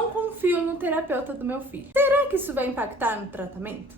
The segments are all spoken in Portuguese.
não confio no terapeuta do meu filho. Será que isso vai impactar no tratamento?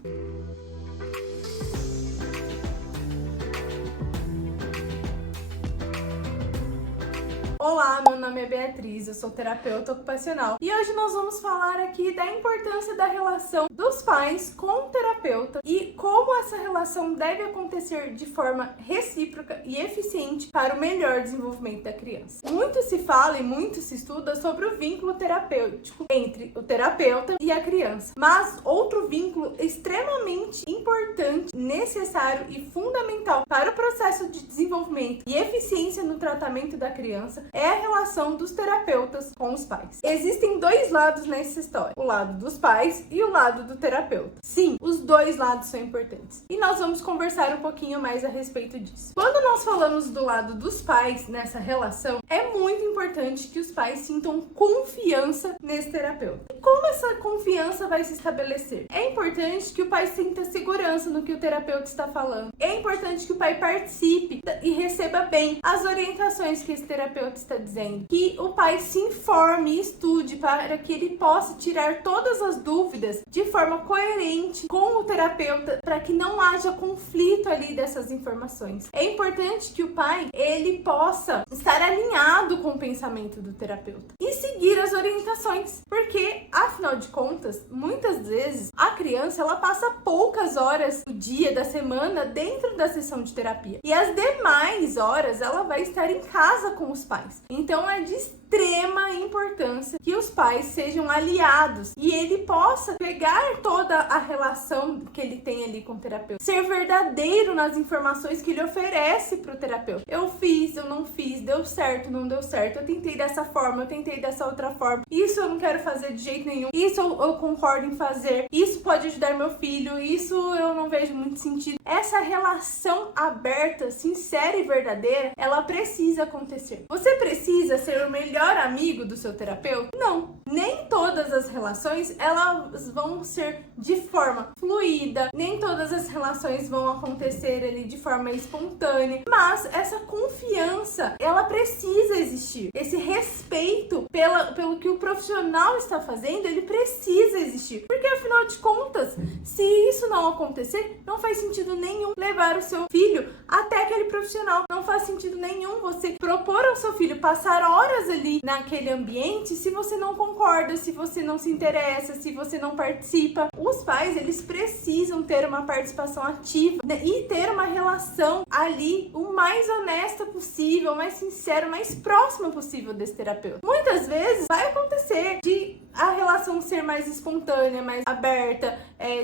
Olá, meu nome é Beatriz, eu sou terapeuta ocupacional e hoje nós vamos falar aqui da importância da relação dos pais com o terapeuta e como essa relação deve acontecer de forma recíproca e eficiente para o melhor desenvolvimento da criança. Muito se fala e muito se estuda sobre o vínculo terapêutico entre o terapeuta e a criança, mas outro vínculo extremamente importante, necessário e fundamental para o processo de desenvolvimento e eficiência no tratamento da criança é a relação dos terapeutas com os pais. Existem dois lados nessa história, o lado dos pais e o lado do terapeuta. Sim, os dois lados são importantes e nós vamos conversar um pouquinho mais a respeito disso. Quando nós falamos do lado dos pais nessa relação, é muito importante que os pais sintam confiança nesse terapeuta. E como essa confiança vai se estabelecer? É importante que o pai sinta segurança no que o terapeuta está falando. É importante que o pai participe e receba bem as orientações que esse terapeuta está dizendo, que o pai se informe e estude para que ele possa tirar todas as dúvidas de forma coerente com o terapeuta, para que não haja conflito ali dessas informações. É importante que o pai ele possa estar alinhado com o pensamento do terapeuta e seguir as orientações, porque afinal de contas, muitas vezes a criança ela passa poucas horas do dia, da semana dentro da sessão de terapia e as demais horas ela vai estar em casa com os pais. Então é de extrema importância que os pais sejam aliados e ele possa pegar toda a relação que ele tem ali com o terapeuta, ser verdadeiro nas informações que ele oferece para o terapeuta. Eu fiz, eu não fiz, deu certo, não deu certo, eu tentei dessa forma, eu tentei dessa outra forma, isso eu não quero fazer de jeito nenhum, isso eu concordo em fazer, isso pode ajudar meu filho, isso eu não vejo muito sentido. Essa relação aberta, sincera e verdadeira, ela precisa acontecer. Você precisa ser o melhor amigo do seu terapeuta? Não. Nem todas as relações elas vão ser de forma fluida, nem todas as relações vão acontecer ali de forma espontânea, mas essa confiança, ela precisa existir. Esse respeito pelo que o profissional está fazendo, ele precisa existir. Porque afinal de contas, se isso não acontecer, não faz sentido nenhum levar o seu filho até aquele profissional. Não faz sentido nenhum você propor ao seu filho passar horas ali naquele ambiente se você não concorda, se você não se interessa, se você não participa. Os pais, eles precisam ter uma participação ativa e ter uma relação ali o mais honesta possível, o mais sincero, o mais próxima possível desse terapeuta. Muitas vezes vai acontecer de a relação ser mais espontânea, mais aberta,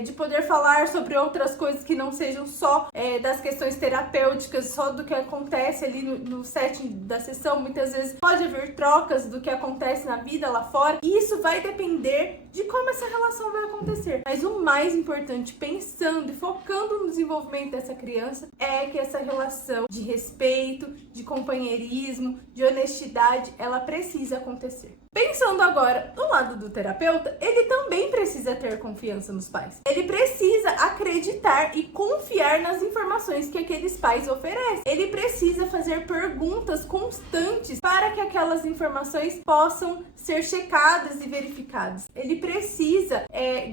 de poder falar sobre outras coisas que não sejam só das questões terapêuticas, só do que acontece ali no setting da sessão. Muitas vezes pode haver trocas do que acontece na vida lá fora, e isso vai depender de como essa relação vai acontecer. Mas o mais importante, pensando e focando no desenvolvimento dessa criança, é que essa relação de respeito, de companheirismo, de honestidade, ela precisa acontecer. Pensando agora no lado do terapeuta, ele também precisa ter confiança nos pais. Ele precisa acreditar e confiar nas informações que aqueles pais oferecem. Ele precisa fazer perguntas constantes para que aquelas informações possam ser checadas e verificadas. Ele precisa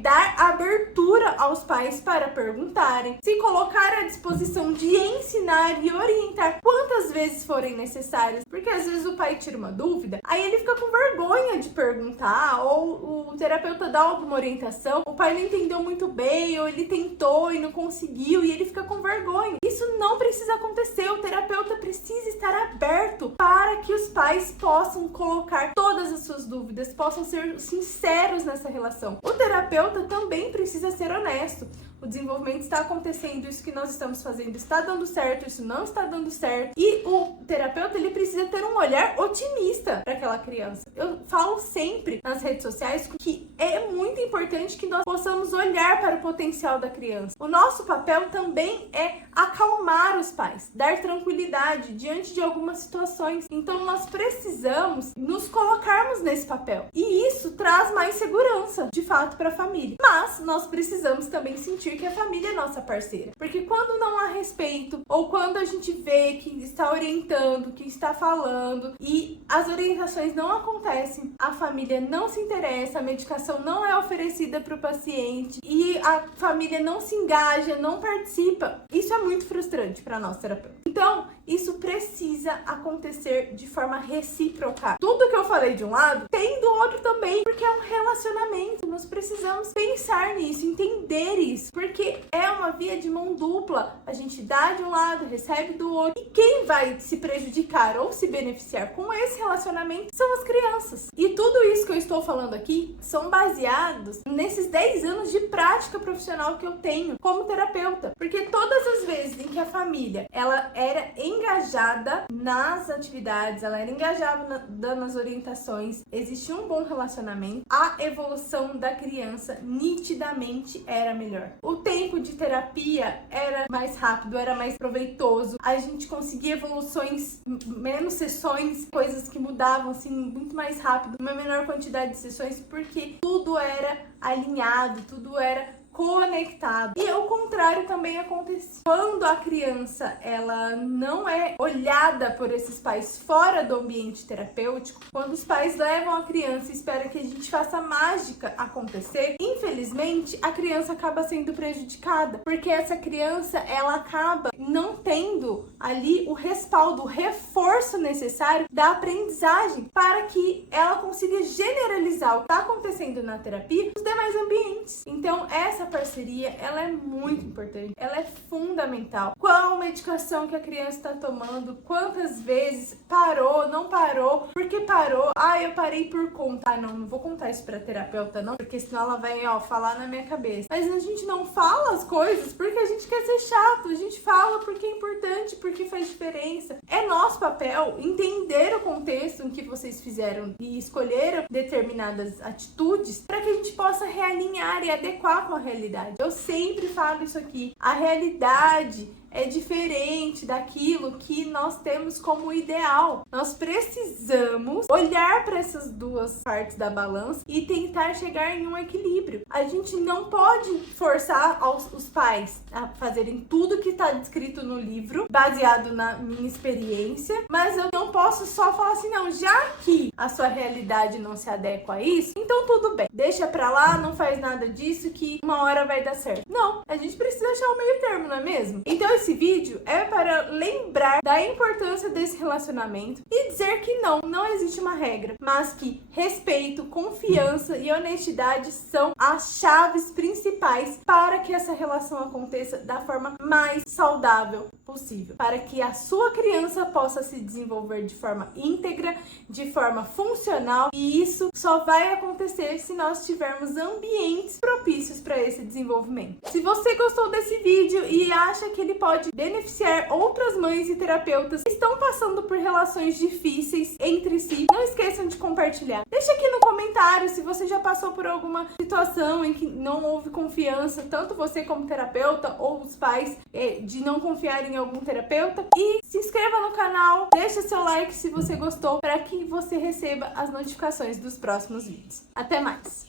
dar abertura aos pais para perguntarem, se colocar à disposição de ensinar e orientar quantas vezes forem necessárias, porque às vezes o pai tira uma dúvida, aí ele fica com vergonha de perguntar, ou o terapeuta dá alguma orientação, o pai não entendeu muito bem, ou ele tentou e não conseguiu, e ele fica com vergonha. Isso não precisa acontecer. O terapeuta precisa estar aberto para que os pais possam colocar todas as suas dúvidas, possam ser sinceros nessa relação. O terapeuta também precisa ser honesto. O desenvolvimento está acontecendo, isso que nós estamos fazendo está dando certo, isso não está dando certo. E o terapeuta, ele precisa ter um olhar otimista para aquela criança. Eu falo sempre nas redes sociais que é muito importante que nós possamos olhar para o potencial da criança. O nosso papel também é acalmar os pais, dar tranquilidade diante de algumas situações. Então nós precisamos nos colocarmos nesse papel. E isso traz mais segurança, de fato, para a família. Mas nós precisamos também sentir admitir que a família é nossa parceira. Porque quando não há respeito, ou quando a gente vê que está orientando, que está falando, e as orientações não acontecem, a família não se interessa, a medicação não é oferecida para o paciente, e a família não se engaja, não participa, isso é muito frustrante para nós terapeutas. Então, isso precisa acontecer de forma recíproca. Tudo que eu falei de um lado, tem do outro também, porque é um relacionamento. Nós precisamos pensar nisso, entender isso, porque é uma via de mão dupla. A gente dá de um lado, recebe do outro. E quem vai se prejudicar ou se beneficiar com esse relacionamento são as crianças. E tudo isso que eu estou falando aqui são baseados nesses 10 anos de prática profissional que eu tenho como terapeuta. Porque todas as vezes em que a família, ela era engajada nas atividades, ela era engajada dando as orientações, existia um bom relacionamento, a evolução da criança nitidamente era melhor. O tempo de terapia era mais rápido, era mais proveitoso, a gente conseguia evoluções, menos sessões, coisas que mudavam assim muito mais rápido, uma menor quantidade de sessões, porque tudo era alinhado, tudo era conectado. E o contrário também acontece. Quando a criança ela não é olhada por esses pais fora do ambiente terapêutico, quando os pais levam a criança e esperam que a gente faça a mágica acontecer, infelizmente a criança acaba sendo prejudicada, porque essa criança ela acaba não tendo ali o respaldo, o reforço necessário da aprendizagem para que ela consiga generalizar o que está acontecendo na terapia nos demais ambientes. Então essa parceria, ela é muito importante, ela é fundamental. Qual medicação que a criança está tomando, quantas vezes parou, não parou, por que parou? Ah, eu parei por conta. Ah, não vou contar isso pra terapeuta não, porque senão ela vai, falar na minha cabeça. Mas a gente não fala as coisas porque a gente quer ser chato, a gente fala porque é importante, porque faz diferença. É nosso papel entender o contexto em que vocês fizeram e escolheram determinadas atitudes para que a gente possa realinhar e adequar com a realidade. Eu sempre falo isso aqui. A realidade é diferente daquilo que nós temos como ideal. Nós precisamos olhar para essas duas partes da balança e tentar chegar em um equilíbrio. A gente não pode forçar os pais a fazerem tudo que está descrito no livro, baseado na minha experiência, mas eu não posso só falar assim, não, já que a sua realidade não se adequa a isso, então tudo bem, deixa pra lá, não faz nada disso que uma hora vai dar certo. Não, a gente precisa achar o meio termo, não é mesmo? Então esse vídeo é para lembrar da importância desse relacionamento e dizer que não existe uma regra, mas que respeito, confiança e honestidade são as chaves principais para que essa relação aconteça da forma mais saudável possível, para que a sua criança possa se desenvolver de forma íntegra, de forma funcional, e isso só vai acontecer se nós tivermos ambientes propícios para esse desenvolvimento. Se você gostou desse vídeo e acha que ele pode beneficiar outras mães e terapeutas que estão passando por relações difíceis entre si, não esqueçam de compartilhar. Deixa aqui no comentário se você já passou por alguma situação em que não houve confiança, tanto você como terapeuta ou os pais, de não confiar em algum terapeuta. E se inscreva no canal, deixa seu like se você gostou, para que você receba as notificações dos próximos vídeos. Até mais!